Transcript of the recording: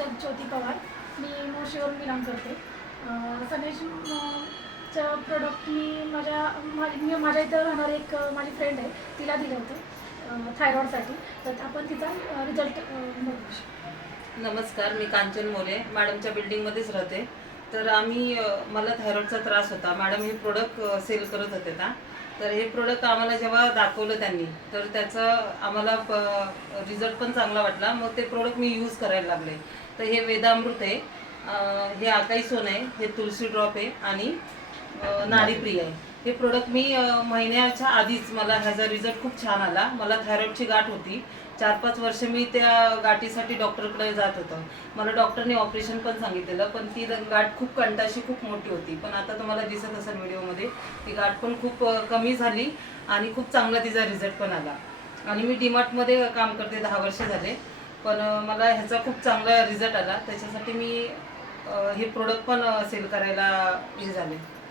ज्योती पवार मी मोशीवरून बिलॉंग करते चं प्रोडक्ट मी माझ्या माझी मी माझ्या इथं राहणारी एक माझी फ्रेंड आहे तिला दिलं होतं थायरॉईडसाठी तर आपण तिचा रिझल्ट बघू नमस्कार मी कांचन मोरे मॅडमच्या बिल्डिंगमध्येच राहते तर आम्ही मला थायरॉइडचा त्रास होता मॅडम हे प्रोडक्ट सेल करत होते ना तर हे प्रोडक्ट आम्हाला जेव्हा दाखवलं त्यांनी तर त्याचं आम्हाला प रिझल्ट पण चांगला वाटला मग ते प्रोडक्ट मी यूज करायला लागले तर हे वेदामृत आहे हे आकाई सोन आहे हे तुळशी ड्रॉप आहे आणि नारीप्रिय आहे हे प्रोडक्ट मी महिन्याच्या आधीच मला ह्याचा रिझल्ट खूप छान आला मला थायरॉइडची गाठ होती चार पाच वर्ष मी त्या गाठीसाठी डॉक्टरकडे जात होतं मला डॉक्टरने ऑपरेशन पण सांगितलेलं पण ती गाठ खूप कंटाशी खूप मोठी होती पण आता तुम्हाला दिसत असेल व्हिडिओमध्ये ती गाठ पण खूप कमी झाली आणि खूप चांगला तिचा रिझल्ट पण आला आणि मी डीमार्टमध्ये काम करते दहा वर्ष झाले पण मला ह्याचा खूप चांगला रिझल्ट आला त्याच्यासाठी मी हे प्रोडक्ट पण सेल करायला हे झाले